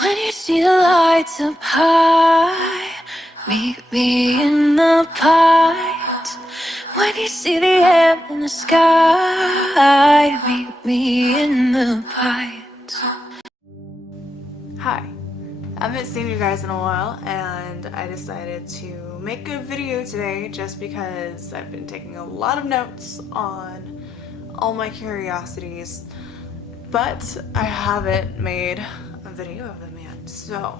When you see the lights up high, meet me in the light. When you see the air in the sky, meet me in the light. Hi, I haven't seen you guys in a while and I decided to make a video today just because I've been taking a lot of notes on all my curiosities, but I haven't made a video of them yet. So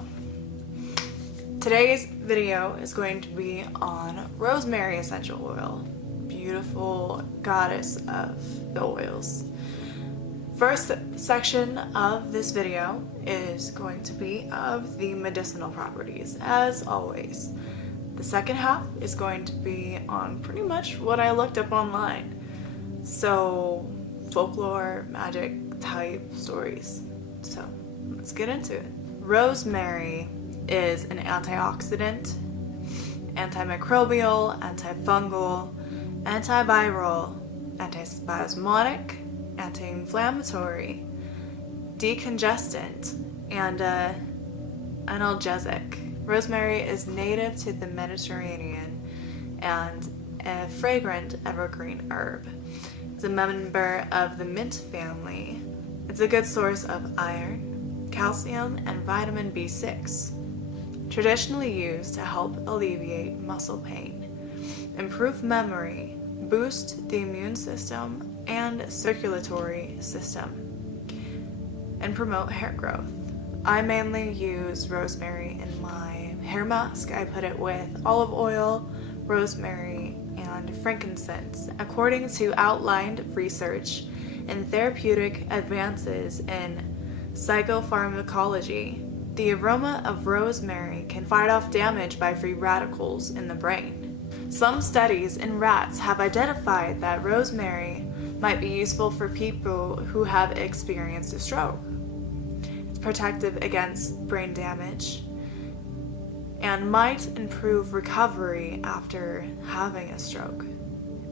today's video is going to be on rosemary essential oil, beautiful goddess of the oils. First section of this video is going to be of the medicinal properties, as always. The second half is going to be on pretty much what I looked up online. So folklore, magic type stories. So let's get into it. Rosemary is an antioxidant, antimicrobial, antifungal, antiviral, antispasmodic, anti-inflammatory, decongestant, and analgesic. Rosemary is native to the Mediterranean and a fragrant evergreen herb. It's a member of the mint family. It's a good source of iron, calcium, and vitamin B6. Traditionally used to help alleviate muscle pain, improve memory, boost the immune system and circulatory system, and promote hair growth. I mainly use rosemary in my hair mask. I put it with olive oil, rosemary, and frankincense. According to outlined research and therapeutic advances in psychopharmacology, the aroma of rosemary can fight off damage by free radicals in the brain. Some studies in rats have identified that rosemary might be useful for people who have experienced a stroke. It's protective against brain damage and might improve recovery after having a stroke.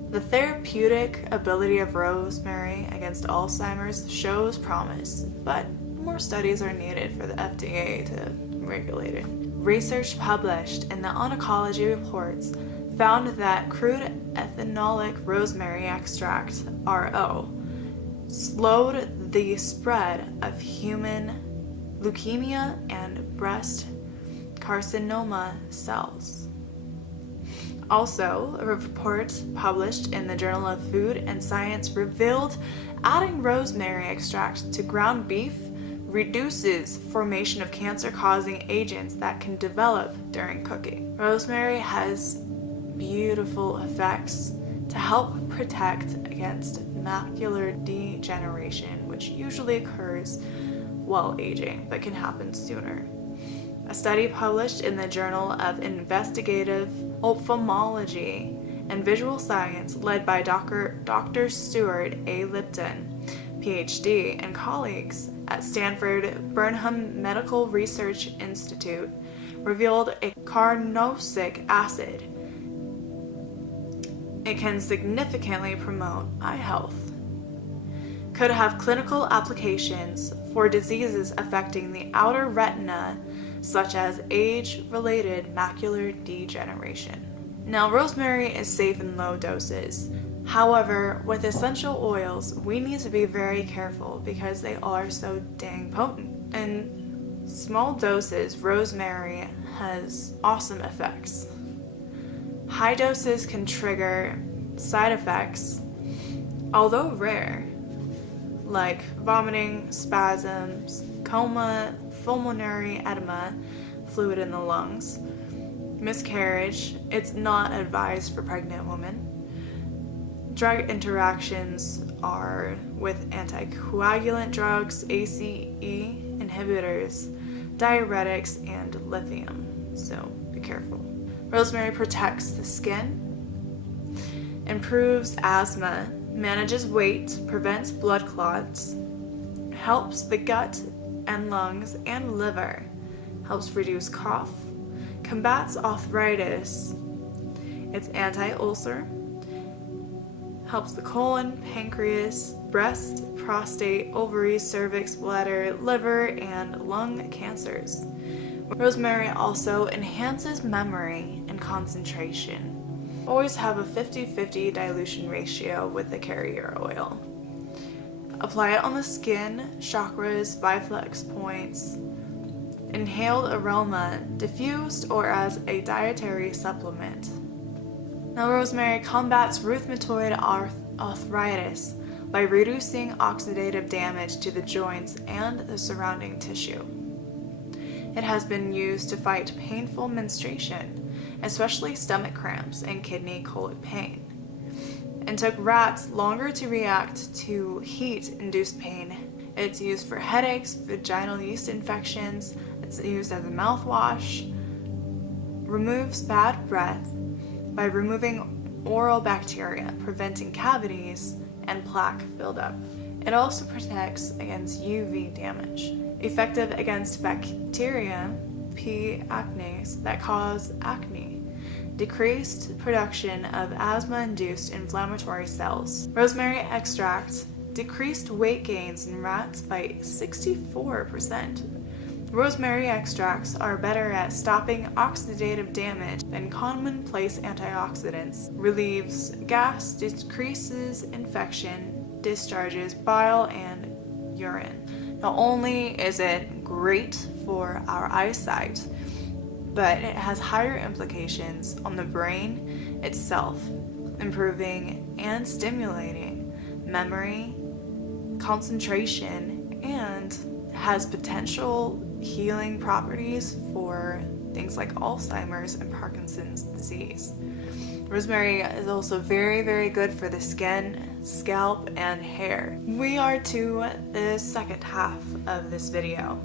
The therapeutic ability of rosemary against Alzheimer's shows promise, but more studies are needed for the FDA to regulate it. Research published in the Oncology Reports found that crude ethanolic rosemary extract, RO, slowed the spread of human leukemia and breast carcinoma cells. Also, a report published in the Journal of Food and Science revealed adding rosemary extract to ground beef reduces formation of cancer-causing agents that can develop during cooking. Rosemary has beautiful effects to help protect against macular degeneration, which usually occurs while aging but can happen sooner. A study published in the Journal of Investigative Ophthalmology and Visual Science led by Dr. Stuart A. Lipton, PhD, and colleagues at Stanford Burnham Medical Research Institute revealed a carnosic acid. It can significantly promote eye health. Could have clinical applications for diseases affecting the outer retina, such as age-related macular degeneration. Now, rosemary is safe in low doses. However, with essential oils, we need to be very careful because they are so dang potent. In small doses, rosemary has awesome effects. High doses can trigger side effects, although rare, like vomiting, spasms, coma, pulmonary edema, fluid in the lungs, miscarriage. It's not advised for pregnant women. Drug interactions are with anticoagulant drugs, ACE inhibitors, diuretics, and lithium, so be careful. Rosemary protects the skin, improves asthma, manages weight, prevents blood clots, helps the gut and lungs and liver, helps reduce cough, combats arthritis, it's anti-ulcer, helps the colon, pancreas, breast, prostate, ovaries, cervix, bladder, liver, and lung cancers. Rosemary also enhances memory and concentration. Always have a 50-50 dilution ratio with the carrier oil. Apply it on the skin, chakras, biflex points. Inhaled aroma, diffused or as a dietary supplement. Now, rosemary combats rheumatoid arthritis by reducing oxidative damage to the joints and the surrounding tissue. It has been used to fight painful menstruation, especially stomach cramps and kidney colic pain. It took rats longer to react to heat-induced pain. It's used for headaches, vaginal yeast infections. It's used as a mouthwash. Removes bad breath by removing oral bacteria, preventing cavities and plaque buildup. It also protects against UV damage. Effective against bacteria, P. acnes, that cause acne. Decreased production of asthma-induced inflammatory cells. Rosemary extract decreased weight gains in rats by 64%. Rosemary extracts are better at stopping oxidative damage than commonplace antioxidants. Relieves gas, decreases infection, discharges bile and urine. Not only is it great for our eyesight, but it has higher implications on the brain itself, improving and stimulating memory, concentration, and has potential healing properties for things like Alzheimer's and Parkinson's disease. Rosemary is also very, very good for the skin, scalp, and hair. We are to the second half of this video,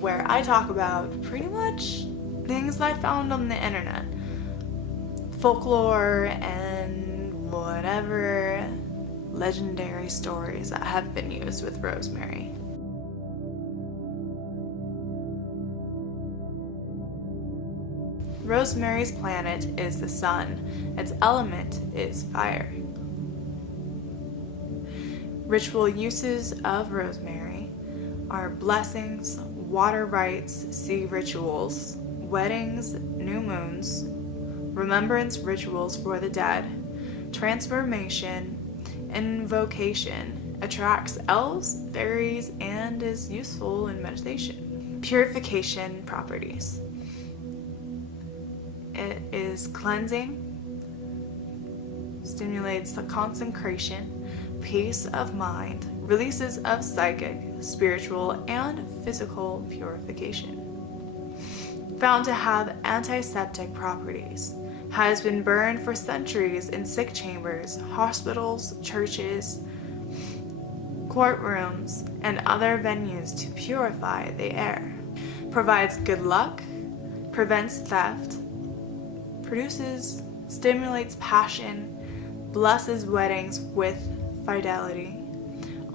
where I talk about pretty much things I found on the internet, folklore, and whatever legendary stories that have been used with rosemary. Rosemary's planet is the sun. Its element is fire. Ritual uses of rosemary are blessings, water rites, sea rituals, weddings, new moons, remembrance rituals for the dead, transformation, invocation, attracts elves, fairies, and is useful in meditation. Purification properties. It is cleansing, stimulates the concentration, peace of mind, releases of psychic, spiritual, and physical purification. Found to have antiseptic properties, has been burned for centuries in sick chambers, hospitals, churches, courtrooms, and other venues to purify the air. Provides good luck, prevents theft, stimulates passion, blesses weddings with fidelity,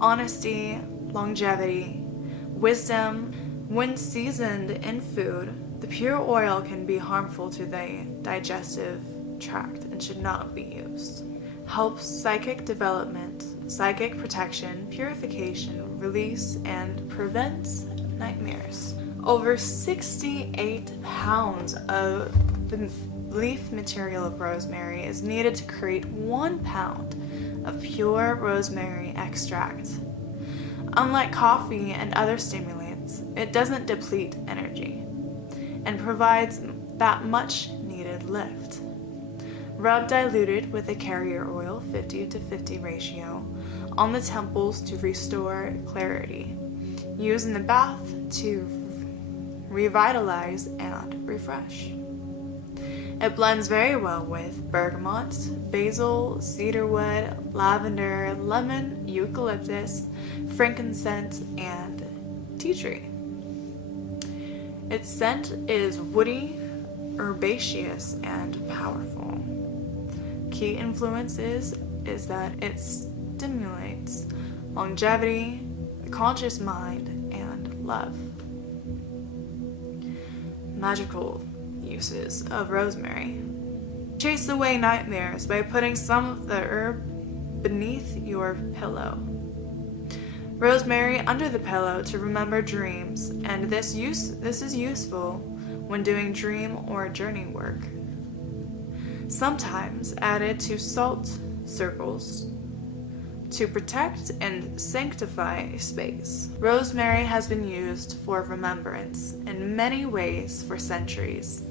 honesty, longevity, wisdom. When seasoned in food, the pure oil can be harmful to the digestive tract and should not be used. Helps psychic development, psychic protection, purification, release, and prevents nightmares. Over 68 pounds of the leaf material of rosemary is needed to create 1 pound of pure rosemary extract. Unlike coffee and other stimulants, it doesn't deplete energy and provides that much needed lift. Rub diluted with a carrier oil 50-50 ratio on the temples to restore clarity. Use in the bath to revitalize and refresh. It blends very well with bergamot, basil, cedarwood, lavender, lemon, eucalyptus, frankincense, and tea tree. Its scent is woody, herbaceous, and powerful. Key influences is that it stimulates longevity, the conscious mind, and love. Magical uses of rosemary. Chase away nightmares by putting some of the herb beneath your pillow. Rosemary under the pillow to remember dreams, and this is useful when doing dream or journey work. Sometimes added to salt circles to protect and sanctify space. Rosemary has been used for remembrance in many ways for centuries,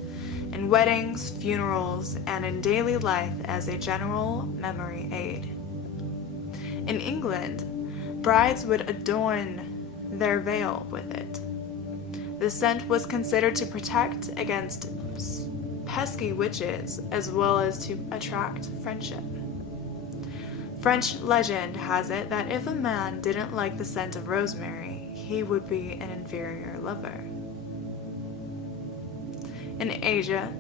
in weddings, funerals, and in daily life as a general memory aid. In England, brides would adorn their veil with it. The scent was considered to protect against pesky witches as well as to attract friendship. French legend has it that if a man didn't like the scent of rosemary, he would be an inferior lover. In Asia,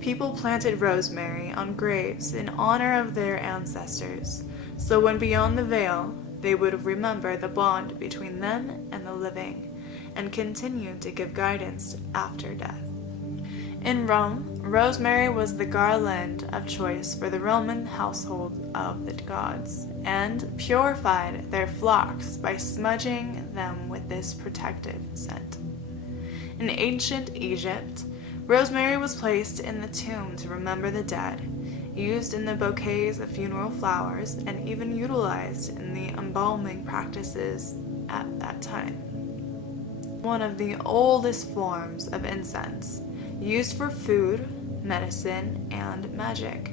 people planted rosemary on graves in honor of their ancestors, so when beyond the veil, they would remember the bond between them and the living, and continue to give guidance after death. In Rome, rosemary was the garland of choice for the Roman household of the gods, and purified their flocks by smudging them with this protective scent. In ancient Egypt, rosemary was placed in the tomb to remember the dead, used in the bouquets of funeral flowers, and even utilized in the embalming practices at that time. One of the oldest forms of incense, used for food, medicine, and magic.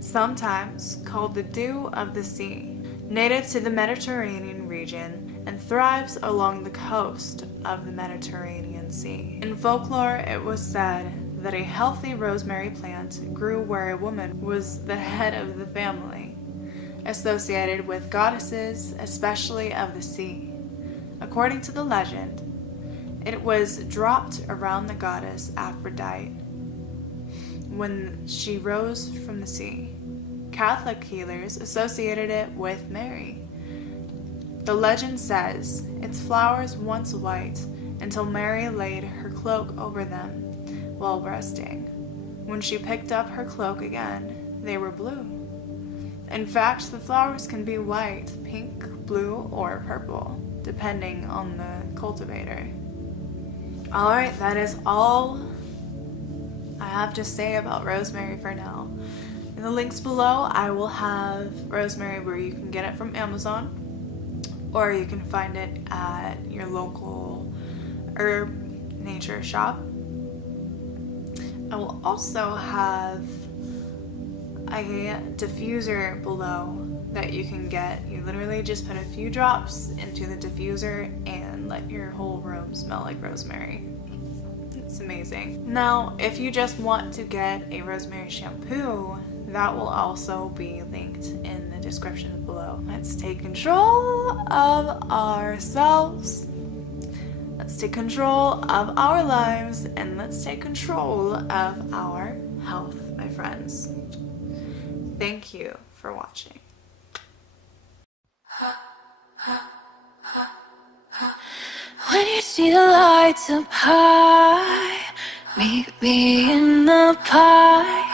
Sometimes called the dew of the sea, native to the Mediterranean region and thrives along the coast of the Mediterranean Sea. In folklore, it was said that a healthy rosemary plant grew where a woman was the head of the family, associated with goddesses, especially of the sea. According to the legend, it was dropped around the goddess Aphrodite when she rose from the sea. Catholic healers associated it with Mary. The legend says its flowers once white until Mary laid her cloak over them while resting. When she picked up her cloak again, they were blue. In fact, the flowers can be white, pink, blue, or purple, depending on the cultivator. Alright, that is all I have to say about rosemary for now. In the links below, I will have rosemary where you can get it from Amazon, or you can find it at your local herb nature shop. I will also have a diffuser below that you can get. You literally just put a few drops into the diffuser and let your whole room smell like rosemary. It's amazing. Now, if you just want to get a rosemary shampoo, that will also be linked in the description below. Let's take control of ourselves. Let's take control of our lives, and let's take control of our health, my friends. Thank you for watching. When you see the lights up high, meet me in the pie.